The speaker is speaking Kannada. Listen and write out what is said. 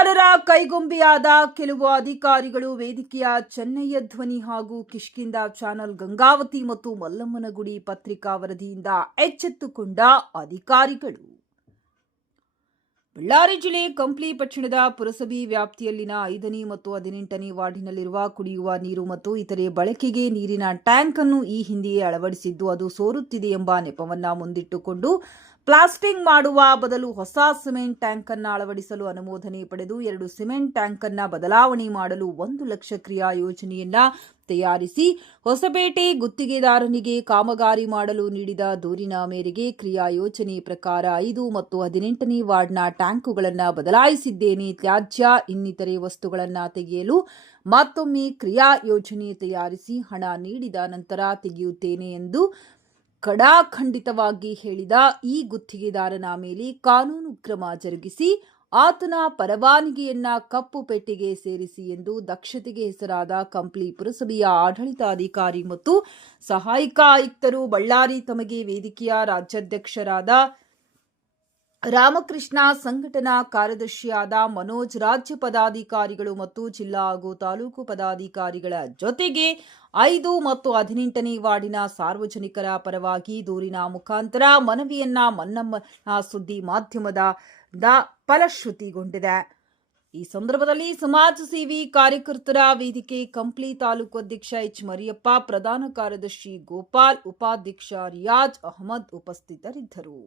ಅಧಿಕಾರರ ಕೈಗೊಂಬೆಯಾದ ಕೆಲವು ಅಧಿಕಾರಿಗಳು ವೇದಿಕೆಯ ಚೆನ್ನಯ್ಯ ಧ್ವನಿ ಹಾಗೂ ಕಿಷ್ಕಿಂಧ ಚಾನೆಲ್ ಗಂಗಾವತಿ ಮತ್ತು ಮಲ್ಲಮ್ಮನಗುಡಿ ಪತ್ರಿಕಾ ವರದಿಯಿಂದ ಎಚ್ಚೆತ್ತುಕೊಂಡ ಅಧಿಕಾರಿಗಳು. ಬಳ್ಳಾರಿ ಜಿಲ್ಲೆ ಕಂಪ್ಲಿ ಪಟ್ಟಣದ ಪುರಸಭೆ ವ್ಯಾಪ್ತಿಯಲ್ಲಿನ 5ನೇ ಮತ್ತು 18ನೇ ವಾರ್ಡಿನಲ್ಲಿರುವ ಕುಡಿಯುವ ನೀರು ಮತ್ತು ಇತರೆ ಬಳಕೆಗೆ ನೀರಿನ ಟ್ಯಾಂಕ್ ಅನ್ನು ಈ ಹಿಂದೆಯೇ ಅಳವಡಿಸಿದ್ದು ಅದು ಸೋರುತ್ತಿದೆ ಎಂಬ ನೆಪವನ್ನ ಮುಂದಿಟ್ಟುಕೊಂಡು ಪ್ಲಾಸ್ಟಿಂಗ್ ಮಾಡುವ ಬದಲು ಹೊಸ ಸಿಮೆಂಟ್ ಟ್ಯಾಂಕ್ ಅನ್ನು ಅಳವಡಿಸಲು ಅನುಮೋದನೆ ಪಡೆದು 2 ಸಿಮೆಂಟ್ ಟ್ಯಾಂಕ್ ಅನ್ನು ಬದಲಾವಣೆ ಮಾಡಲು 1 ಲಕ್ಷ ಕ್ರಿಯಾ ಯೋಜನೆಯನ್ನ ತಯಾರಿಸಿ ಹೊಸಪೇಟೆ ಗುತ್ತಿಗೆದಾರನಿಗೆ ಕಾಮಗಾರಿ ಮಾಡಲು ನೀಡಿದ ದೂರಿನ ಮೇರೆಗೆ ಕ್ರಿಯಾ ಯೋಜನೆ ಪ್ರಕಾರ 5 ಮತ್ತು 18ನೇ ವಾರ್ಡ್ನ ಟ್ಯಾಂಕುಗಳನ್ನು ಬದಲಾಯಿಸಿದ್ದೇನೆ. ತ್ಯಾಜ್ಯ ಇನ್ನಿತರೆ ವಸ್ತುಗಳನ್ನು ತೆಗೆಯಲು ಮತ್ತೊಮ್ಮೆ ಕ್ರಿಯಾ ಯೋಜನೆ ತಯಾರಿಸಿ ಹಣ ನೀಡಿದ ನಂತರ ತೆಗೆಯುತ್ತೇನೆ ಎಂದು ಖಡಾಖಂಡಿತವಾಗಿ ಹೇಳಿದ ಈ ಗುತ್ತಿಗೆದಾರನ ಮೇಲೆ ಕಾನೂನು ಕ್ರಮ ಜರುಗಿಸಿ ಆತನ ಪರವಾನಗಿಯನ್ನ ಕಪ್ಪು ಪೆಟ್ಟಿಗೆ ಸೇರಿಸಿ ಎಂದು ದಕ್ಷತೆಗೆ ಹೆಸರಾದ ಕಂಪ್ಲಿ ಪುರಸಭೆಯ ಆಡಳಿತಾಧಿಕಾರಿ ಮತ್ತು ಸಹಾಯಕ ಆಯುಕ್ತರು ಬಳ್ಳಾರಿ ತಮಗೆ ವೇದಿಕೆಯ ರಾಜ್ಯಾಧ್ಯಕ್ಷರಾದ ರಾಮಕೃಷ್ಣ, ಸಂಘಟನಾ ಕಾರ್ಯದರ್ಶಿಯಾದ ಮನೋಜ್, ರಾಜ್ಯ ಪದಾಧಿಕಾರಿಗಳು ಮತ್ತು ಜಿಲ್ಲಾ ಹಾಗೂ ತಾಲೂಕು ಪದಾಧಿಕಾರಿಗಳ ಜೊತೆಗೆ 5 ಮತ್ತು 18ನೇ ವಾರ್ಡಿನ ಸಾರ್ವಜನಿಕರ ಪರವಾಗಿ ದೂರಿನ ಮುಖಾಂತರ ಮನವಿಯನ್ನ ಮನ್ನಮ್ಮನ ಸುದ್ದಿ ಮಾಧ್ಯಮದ ಫಲಶ್ರುತಿಗೊಂಡಿದೆ. ಈ ಸಂದರ್ಭದಲ್ಲಿ ಸಮಾಜ ಸೇವಿ ಕಾರ್ಯಕರ್ತರ ವೇದಿಕೆ ಕಂಪ್ಲಿ ತಾಲೂಕು ಅಧ್ಯಕ್ಷ ಎಚ್ ಮರಿಯಪ್ಪ, ಪ್ರಧಾನ ಕಾರ್ಯದರ್ಶಿ ಗೋಪಾಲ್, ಉಪಾಧ್ಯಕ್ಷ ರಿಯಾಜ್ ಅಹಮದ್ ಉಪಸ್ಥಿತರಿದ್ದರು.